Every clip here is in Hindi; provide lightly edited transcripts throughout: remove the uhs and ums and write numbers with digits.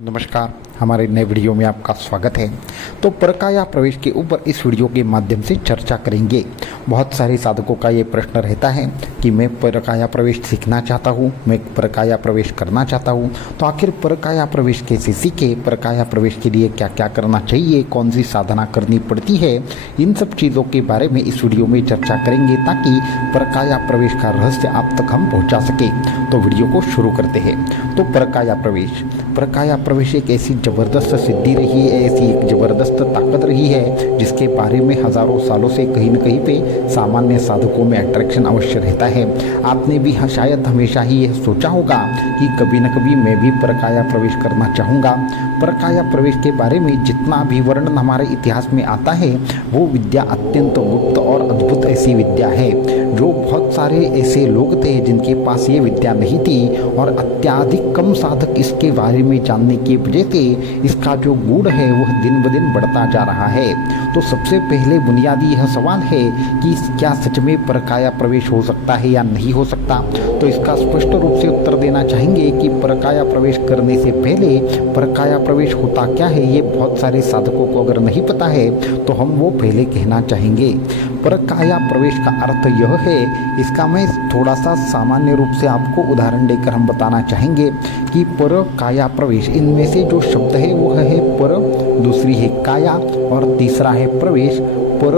नमस्कार, हमारे नए वीडियो में आपका स्वागत है। तो परकाया प्रवेश के ऊपर इस वीडियो के माध्यम से चर्चा करेंगे। बहुत सारे साधकों का ये प्रश्न रहता है कि मैं परकाया प्रवेश सीखना चाहता हूँ, मैं परकाया प्रवेश करना चाहता हूँ, तो आखिर परकाया प्रवेश कैसे सीखे, परकाया प्रवेश के लिए क्या क्या करना चाहिए, कौन सी साधना करनी पड़ती है, इन सब चीज़ों के बारे में इस वीडियो में चर्चा करेंगे ताकि परकाया प्रवेश का रहस्य आप तक हम पहुँचा सकें। तो वीडियो को शुरू करते हैं। तो परकाया प्रवेश एक ऐसी ज़बरदस्त सिद्धि रही है, ऐसी एक ज़बरदस्त ताकत रही है जिसके बारे में हज़ारों सालों से कहीं न कहीं पे सामान्य साधकों में अट्रैक्शन अवश्य रहता है। आपने भी शायद हमेशा ही यह सोचा होगा कि कभी न कभी मैं भी परकाया प्रवेश करना चाहूँगा। परकाया प्रवेश के बारे में जितना भी वर्णन हमारे इतिहास में आता है वो विद्या अत्यंत गुप्त और अद्भुत ऐसी विद्या है जो बहुत सारे ऐसे लोग थे जिनके पास ये विद्या नहीं थी और अत्याधिक कम साधक इसके बारे में जानने की वजह से इसका जो गुण है वह दिन ब दिन बढ़ता जा रहा है। तो सबसे पहले बुनियादी यह सवाल है कि क्या सच में परकाया प्रवेश हो सकता है या नहीं हो सकता। तो इसका स्पष्ट रूप से उत्तर देना चाहेंगे कि परकाया प्रवेश करने से पहले परकाया प्रवेश होता क्या है ये बहुत सारे साधकों को अगर नहीं पता है तो हम वो पहले कहना चाहेंगे। परकाया प्रवेश का अर्थ यह है, इसका मैं थोड़ा सा सामान्य रूप से आपको उदाहरण देकर हम बताना चाहेंगे कि परकाया प्रवेश, इनमें से जो शब्द है वह है पर, दूसरी है काया और तीसरा है प्रवेश। पर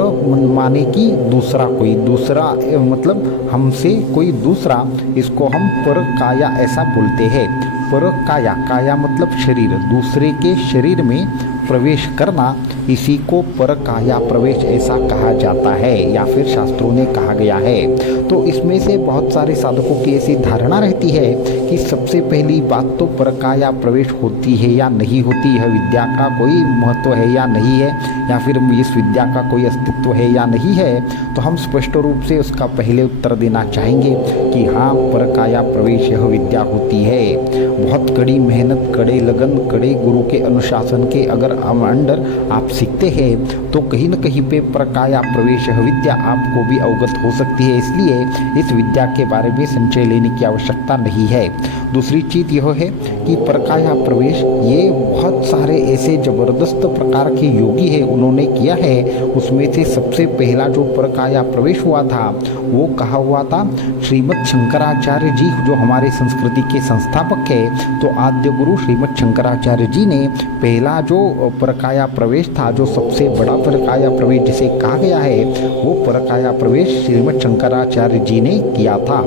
माने कि दूसरा कोई, दूसरा मतलब हमसे कोई दूसरा, इसको हम परकाया ऐसा बोलते हैं। परकाया, काया मतलब शरीर, दूसरे के शरीर में प्रवेश करना, इसी को परकाया प्रवेश ऐसा कहा जाता है या फिर शास्त्रों ने कहा गया है। तो इसमें से बहुत सारे साधकों की ऐसी धारणा रहती है कि सबसे पहली बात तो परकाया प्रवेश होती है या नहीं होती है, विद्या का कोई महत्व है या नहीं है, या फिर इस विद्या का कोई अस्तित्व है या नहीं है। तो हम स्पष्ट रूप से उसका पहले उत्तर देना चाहेंगे कि हाँ, परकाया प्रवेश यह विद्या होती है। बहुत कड़ी मेहनत, कड़े लगन, कड़े गुरु के अनुशासन के अगर अंडर आप सीखते हैं तो कहीं न कहीं पे परकाया प्रवेश विद्या आपको भी अवगत हो सकती है। इसलिए इस विद्या के बारे में संचय लेने की आवश्यकता नहीं है। दूसरी चीज़ यह है कि परकाया प्रवेश ये बहुत सारे ऐसे ज़बरदस्त प्रकार के योगी हैं उन्होंने किया है। उसमें से सबसे पहला जो परकाया प्रवेश हुआ था वो कहा हुआ था श्रीमद् शंकराचार्य जी, जो हमारे संस्कृति के संस्थापक है। तो आद्य गुरु श्रीमद् शंकराचार्य जी ने पहला जो परकाया प्रवेश था, जो सबसे बड़ा परकाया प्रवेश जिसे कहा गया है, वो परकाया प्रवेश श्रीमद् शंकराचार्य जी ने किया था।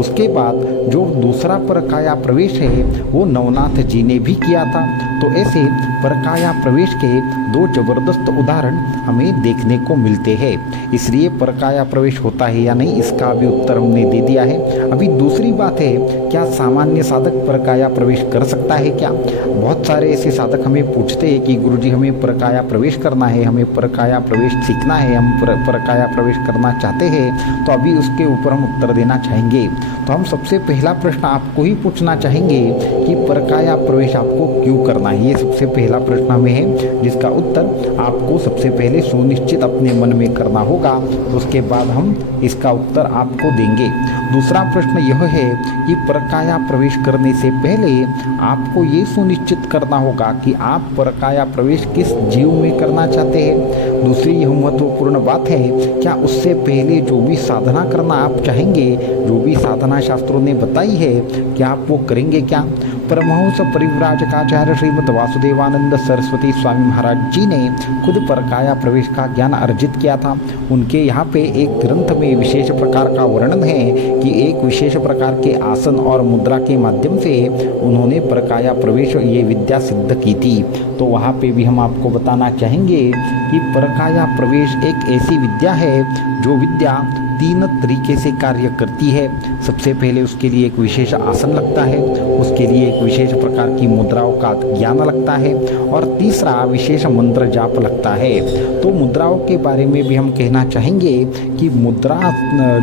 उसके बाद जो दूसरा परकाया प्रवेश है वो नवनाथ जी ने भी किया था। तो ऐसे परकाया प्रवेश के दो जबरदस्त उदाहरण हमें देखने को मिलते हैं। इसलिए परकाया प्रवेश होता है या नहीं इसका भी उत्तर हमने दे दिया है। अभी दूसरी बात है, क्या सामान्य साधक परकाया प्रवेश कर सकता है क्या। बहुत सारे ऐसे साधक हमें पूछते हैं कि गुरुजी हमें परकाया प्रवेश करना है, हमें परकाया प्रवेश सीखना है, हम परकाया प्रवेश करना चाहते हैं। तो अभी उसके ऊपर हम उत्तर देना चाहेंगे। तो हम सबसे पहला प्रश्न आपको ही पूछना चाहेंगे कि परकाया प्रवेश आपको क्यों करना है। ये सबसे पहला प्रश्न हमें है जिसका उत्तर आपको सबसे पहले सुनिश्चित अपने मन में करना होगा, उसके बाद हम इसका उत्तर आपको देंगे। दूसरा प्रश्न यह है कि परकाया प्रवेश करने से पहले आपको ये सुनिश्चित करना होगा कि आप परकाया प्रवेश किस जीव में करना चाहते हैं। दूसरी यह महत्वपूर्ण बात है, क्या उससे पहले जो भी साधना करना आप चाहेंगे, जो भी साधना शास्त्रों ने बताई है, क्या आप वो करेंगे क्या। परमहंस परिव्राजकाचार्य श्रीमद् वासुदेवानंद सरस्वती स्वामी महाराज जी ने खुद परकाया प्रवेश का ज्ञान अर्जित किया था। उनके यहाँ पे एक ग्रंथ में विशेष प्रकार का वर्णन है कि एक विशेष प्रकार के आसन और मुद्रा के माध्यम से उन्होंने परकाया प्रवेश ये विद्या सिद्ध की थी। तो वहाँ पे भी हम आपको बताना चाहेंगे कि परकाया प्रवेश एक ऐसी विद्या है जो विद्या तीन तरीके से कार्य करती है। सबसे पहले उसके लिए एक विशेष आसन लगता है, उसके लिए एक विशेष प्रकार की मुद्राओं का ज्ञान लगता है और तीसरा विशेष मंत्र जाप लगता है। तो मुद्राओं के बारे में भी हम कहना चाहेंगे कि मुद्रा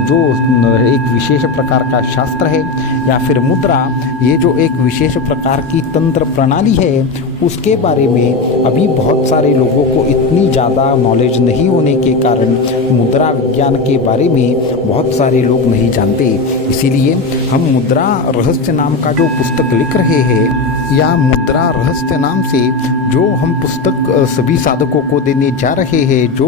जो एक विशेष प्रकार का शास्त्र है या फिर मुद्रा ये जो एक विशेष प्रकार की तंत्र प्रणाली है, उसके बारे में अभी बहुत सारे लोगों को इतनी ज़्यादा नॉलेज नहीं होने के कारण मुद्रा विज्ञान के बारे में बहुत सारे लोग नहीं जानते। इसीलिए हम मुद्रा रहस्य नाम का जो पुस्तक लिख रहे हैं या मुद्रा रहस्य नाम से जो हम पुस्तक सभी साधकों को देने जा रहे हैं, जो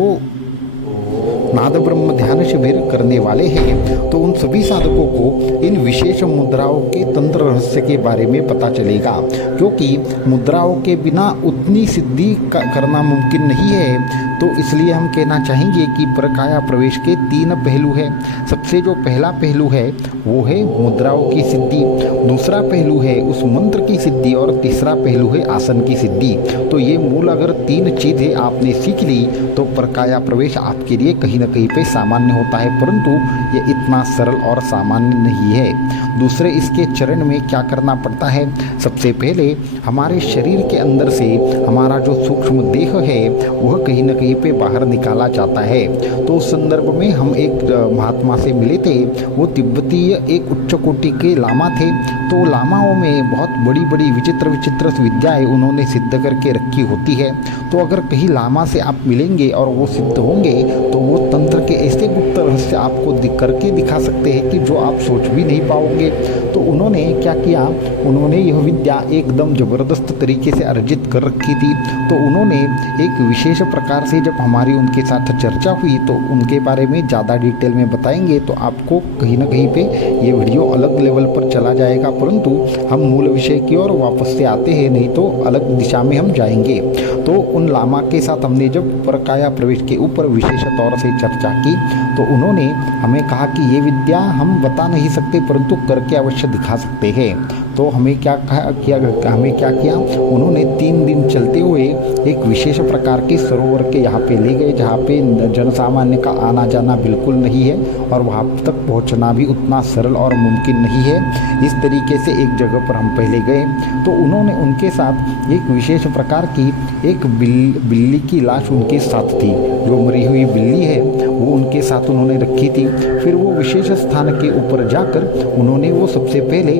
नाद ब्रह्म ध्यान शिविर करने वाले हैं, तो उन सभी साधकों को इन विशेष मुद्राओं के तंत्र रहस्य के बारे में पता चलेगा, क्योंकि मुद्राओं के बिना उतनी सिद्धि करना मुमकिन नहीं है। तो इसलिए हम कहना चाहेंगे कि परकाया प्रवेश के 3 पहलू हैं। सबसे जो पहला पहलू है वो है मुद्राओं की सिद्धि, दूसरा पहलू है उस मंत्र की सिद्धि और तीसरा पहलू है आसन की सिद्धि। तो ये मूल अगर 3 चीज़ें आपने सीख ली तो परकाया प्रवेश आपके लिए कहीं ना कहीं पे सामान्य होता है, परंतु ये इतना सरल और सामान्य नहीं है। दूसरे इसके चरण में क्या करना पड़ता है? सबसे पहले हमारे शरीर के अंदर से हमारा जो सूक्ष्म देह है वह कहीं ना कहीं पे बाहर निकाला जाता है। तो उस संदर्भ में हम एक महात्मा से मिले थे, वो तिब्बतीय एक उच्च कोटि के लामा थे। तो लामाओं में बहुत बड़ी बड़ी विचित्र विचित्र विद्याएं उन्होंने सिद्ध करके रखी होती है। तो अगर कहीं लामा से आप मिलेंगे और वो सिद्ध होंगे तो वो तंत्र के ऐसे गुप्त रहस्य आपको करके दिखा सकते हैं कि जो आप सोच भी नहीं पाओगे। तो उन्होंने क्या किया, उन्होंने यह विद्या एकदम ज़बरदस्त तरीके से अर्जित कर रखी थी। तो उन्होंने एक विशेष प्रकार से जब हमारी उनके साथ चर्चा हुई तो उनके बारे में ज़्यादा डिटेल में बताएंगे, तो आपको कहीं ना कहीं पे ये वीडियो अलग लेवल पर चला जाएगा, परंतु हम मूल विषय की ओर वापस से आते हैं, नहीं तो अलग दिशा में हम जाएंगे। तो उन लामा के साथ हमने जब परकाया प्रवेश के ऊपर विशेष तौर से चर्चा की तो उन्होंने हमें कहा कि ये विद्या हम बता नहीं सकते परंतु करके अवश्य दिखा सकते हैं। तो हमें क्या किया, उन्होंने 3 दिन चलते हुए एक विशेष प्रकार के सरोवर के यहाँ पे ले गए जहाँ पे जनसामान्य का आना जाना बिल्कुल नहीं है और वहाँ तक पहुँचना भी उतना सरल और मुमकिन नहीं है। इस तरीके से एक जगह पर हम पहले गए तो उन्होंने उनके साथ एक विशेष प्रकार की एक बिल्ली की लाश उनके साथ थी, जो मरी हुई बिल्ली है वो उनके साथ उन्होंने रखी थी। फिर वो विशेष स्थान के ऊपर जाकर उन्होंने वो सबसे पहले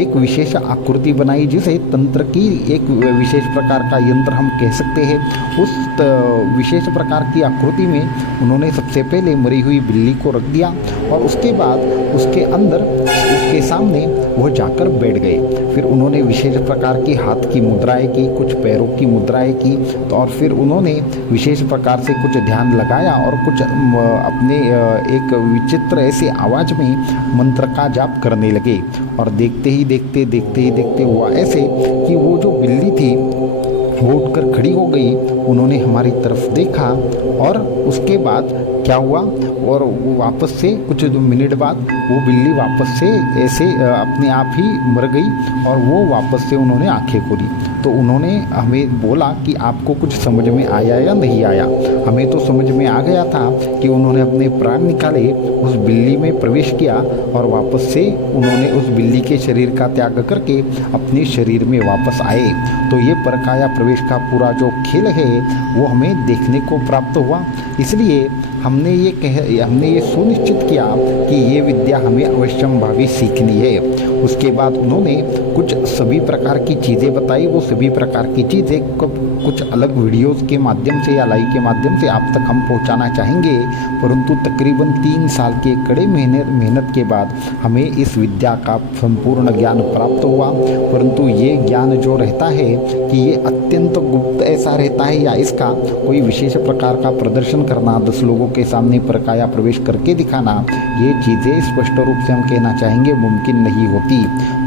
एक विशेष आकृति बनाई, जिसे तंत्र की एक विशेष प्रकार का यंत्र हम कह सकते हैं। उस विशेष प्रकार की आकृति में उन्होंने सबसे पहले मरी हुई बिल्ली को रख दिया और उसके बाद उसके अंदर उसके सामने वह जाकर बैठ गए। फिर उन्होंने विशेष प्रकार की हाथ की मुद्राएं की, कुछ पैरों की मुद्राएं की, तो और फिर उन्होंने विशेष प्रकार से कुछ ध्यान लगाया और कुछ अपने एक विचित्र ऐसे आवाज़ में मंत्र का जाप करने लगे। और देखते ही देखते हुआ ऐसे कि वो जो बिल्ली थी वो उठकर खड़ी हो गई। उन्होंने हमारी तरफ देखा और उसके बाद क्या हुआ, और वो वापस से कुछ मिनट बाद वो बिल्ली वापस से ऐसे अपने आप ही मर गई और वो वापस से उन्होंने आंखें खोली। तो उन्होंने हमें बोला कि आपको कुछ समझ में आया या नहीं आया। हमें तो समझ में आ गया था कि उन्होंने अपने प्राण निकाले, उस बिल्ली में प्रवेश किया और वापस से उन्होंने उस बिल्ली के शरीर का त्याग करके अपने शरीर में वापस आए। तो ये परकाया प्रवेश का पूरा जो खेल है वो हमें देखने को प्राप्त हुआ। इसलिए हमने ये सुनिश्चित किया कि ये विद्या हमें अवश्यंभावी सीखनी है। उसके बाद उन्होंने कुछ सभी प्रकार की चीज़ें बताई। वो सभी प्रकार की चीज़ें कुछ अलग वीडियोस के माध्यम से या लाइव के माध्यम से आप तक हम पहुंचाना चाहेंगे, परंतु तकरीबन 3 साल के कड़े मेहनत के बाद हमें इस विद्या का संपूर्ण ज्ञान प्राप्त हुआ। परंतु ये ज्ञान जो रहता है कि ये अत्यंत गुप्त ऐसा रहता है या इसका कोई विशेष प्रकार का प्रदर्शन करना, 10 लोगों के सामने परकाया प्रवेश करके दिखाना, ये चीज़ें स्पष्ट रूप से हम कहना चाहेंगे मुमकिन नहीं होती।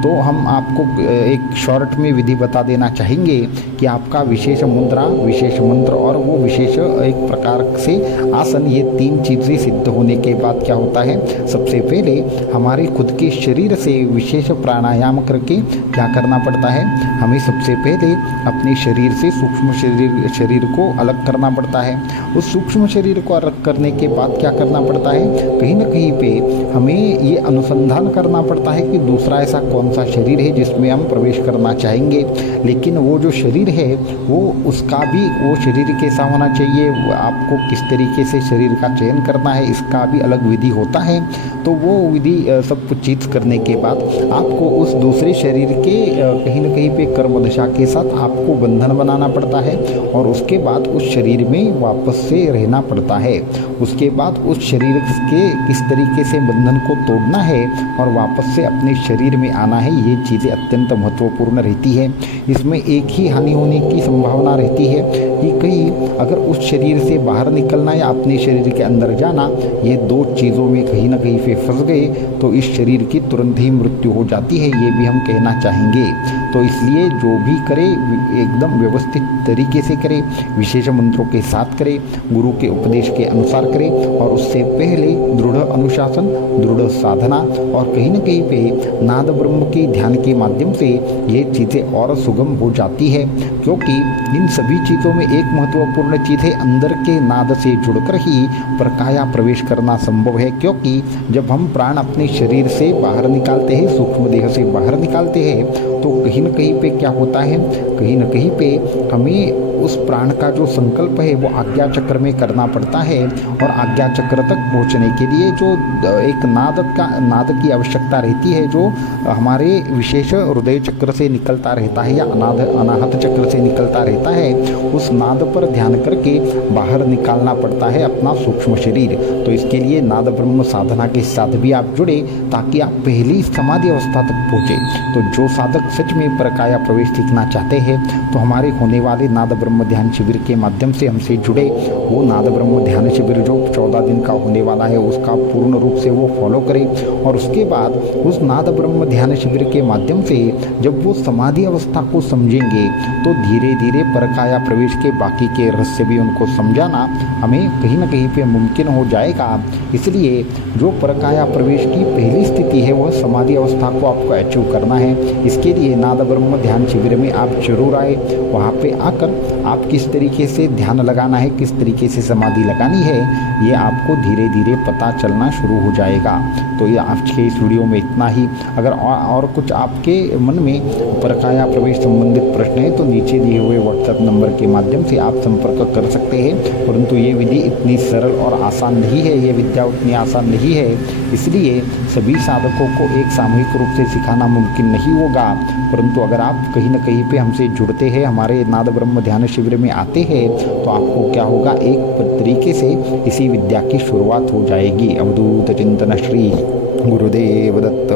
तो हम आपको एक शॉर्ट में विधि बता देना चाहेंगे कि आपका विशेष मुद्रा, विशेष मंत्र और वो विशेष एक प्रकार से आसन, ये 3 चीज़ें सिद्ध होने के बाद क्या होता है, सबसे पहले हमारे खुद के शरीर से विशेष प्राणायाम करके क्या करना पड़ता है, हमें सबसे पहले अपने शरीर से सूक्ष्म शरीर को अलग करना पड़ता है। उस सूक्ष्म शरीर को अलग करने के बाद क्या करना पड़ता है, कहीं ना कहीं पे हमें ये अनुसंधान करना पड़ता है कि दूसरा ऐसा कौन सा शरीर है जिसमें हम प्रवेश करना चाहेंगे। लेकिन वो जो शरीर है वो उसका भी वो शरीर कैसा होना चाहिए, आपको किस तरीके से शरीर का चयन करना है, इसका भी अलग विधि होता है। तो वो विधि सब कुछ चीज़ करने के बाद आपको उस दूसरे शरीर के कहीं ना कहीं पे कर्म दशा के साथ आपको बंधन बनाना पड़ता है और उसके बाद उस शरीर में वापस से रहना पड़ता है। उसके बाद उस शरीर के किस तरीके से बंधन को तोड़ना है और वापस से अपने शरीर शरीर में आना है, ये चीज़ें अत्यंत महत्वपूर्ण रहती है। इसमें एक ही हानि होने की संभावना रहती है कि कहीं अगर उस शरीर से बाहर निकलना या अपने शरीर के अंदर जाना, ये दो चीज़ों में कहीं ना कहीं पे फंस गए तो इस शरीर की तुरंत ही मृत्यु हो जाती है, ये भी हम कहना चाहेंगे। तो इसलिए जो भी करे एकदम व्यवस्थित तरीके से करे, विशेष मंत्रों के साथ करे, गुरु के उपदेश के अनुसार करे और उससे पहले दृढ़ अनुशासन, दृढ़ साधना और कहीं ना कहीं पे नाद ब्रह्म के ध्यान के माध्यम से ये चीज़ें और सुगम हो जाती है। क्योंकि इन सभी चीज़ों में एक महत्वपूर्ण चीज़ है, अंदर के नाद से जुड़कर ही प्रकाया प्रवेश करना संभव है। क्योंकि जब हम प्राण अपने शरीर से बाहर निकालते हैं, सूक्ष्म देह से बाहर निकालते हैं, तो कहीं ना कहीं पे क्या होता है, कहीं ना कहीं पे हमें उस प्राण का जो संकल्प है वो आज्ञा चक्र में करना पड़ता है और आज्ञा चक्र तक पहुंचने के लिए जो एक नाद की आवश्यकता रहती है, जो हमारे विशेष हृदय चक्र से निकलता रहता है या अनाहत चक्र से निकलता रहता है, उस नाद पर ध्यान करके बाहर निकालना पड़ता है अपना सूक्ष्म शरीर। तो इसके लिए नाद ब्रह्म साधना के साथ भी आप जुड़े ताकि आप पहली समाधि अवस्था तक पहुँचे। तो जो साधक सच में प्रकाया प्रवेश सीखना चाहते हैं तो हमारे होने वाले नाद ब्रह्म ध्यान शिविर के माध्यम से हमसे जुड़े। वो नाद ब्रह्म ध्यान शिविर जो 14 दिन का होने वाला है उसका पूर्ण रूप से वो फॉलो करें और उसके बाद उस नाद ब्रह्म ध्यान शिविर के माध्यम से जब वो समाधि अवस्था को समझेंगे तो धीरे धीरे प्रकाया प्रवेश के बाकी के रहस्य भी उनको समझाना हमें कहीं ना कहीं पे मुमकिन हो जाएगा। इसलिए जो प्रकाया प्रवेश की पहली स्थिति है वह समाधि अवस्था को आपको अचीव करना है। इसके लिए नाद ब्रह्म ध्यान शिविर में आप जरूर आए। वहाँ पे आकर आप किस तरीके से ध्यान लगाना है, किस तरीके से समाधि लगानी है, ये आपको धीरे धीरे पता चलना शुरू हो जाएगा। तो ये आज के इस वीडियो में इतना ही। अगर और कुछ आपके मन में प्रकाया प्रवेश संबंधित प्रश्न है तो नीचे दिए हुए व्हाट्सएप नंबर के माध्यम से आप संपर्क कर सकते हैं। परंतु ये विधि इतनी सरल और आसान नहीं है, ये विद्या उतनी आसान नहीं है, इसलिए सभी साधकों को एक सामूहिक रूप से सिखाना मुमकिन नहीं होगा। परंतु अगर आप कहीं ना कहीं पे हमसे जुड़ते हैं, हमारे नाद ब्रह्म ध्यान शिविर में आते हैं, तो आपको क्या होगा, एक तरीके से इसी विद्या की शुरुआत हो जाएगी। अवधूत चिंतन श्री गुरुदेव दत्त।